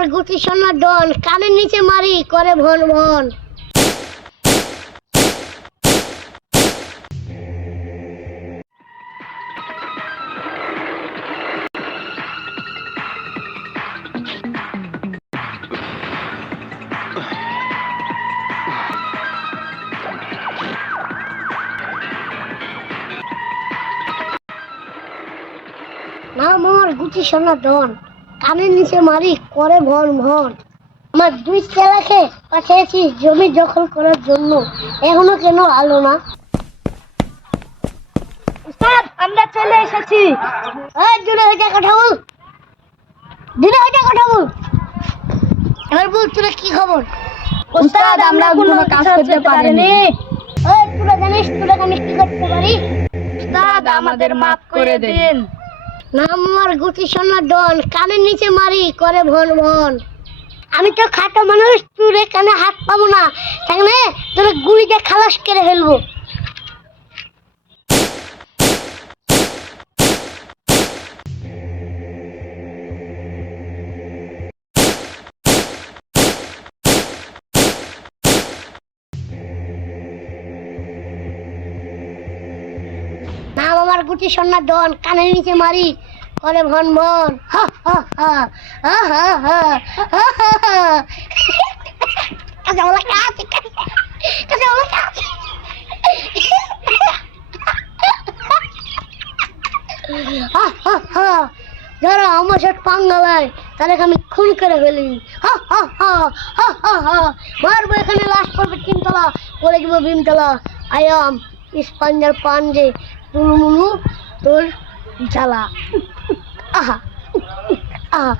আমার গুটি সোনা ডন, কানের নিচে মারি করে ভন ভন। নাম আমার গুটি সোনা ডন, কানের নিচে মারি করে ভন ভন। আমার দুই ছেলেকে পাঠিয়েছি জমি দখল করার জন্য, এখনো কেন আলো না? উস্তাদ, আমরা চলে এসেছি। এই দূরে হইতে কথা বল, দূরে হইতে কথা বল। এবার বল তোরা কি খবর? উস্তাদ, আমরা কোনো কাজ করতে পারিনি। এই তোরা জানিস কি করতে পারি? উস্তাদ, আমাদের মাফ করে দিন। নাম আমার গুটি সোনা ডন, কানের নিচে মারি করে ভন ভন। আমি তো খাটো মানুষ, তোর কানে হাত পাবো না, তাহলে তোর গুলিতে খালাস করে ফেলবো। নাম আমার গুটি সোনা ডন, কানের নিচে মারি করে ভন ভন। হা হা হা হা হা হা হা হা হা। কাছে বলা কাছে কাছে বলা কাছে। হা হা হা। যারা আমার সাথে পাঙ্গা লাই তাহলে আমি খুন করে ফেলি। হা হা হা হা হা হা। মারবো এখানে, লাশ পড়বে তিনতলা, পরে দিব ভীমতলা। আই এম স্পঞ্জার পাঞ্জে, তুলমুলু তোর জ্বালা। আহা আহা।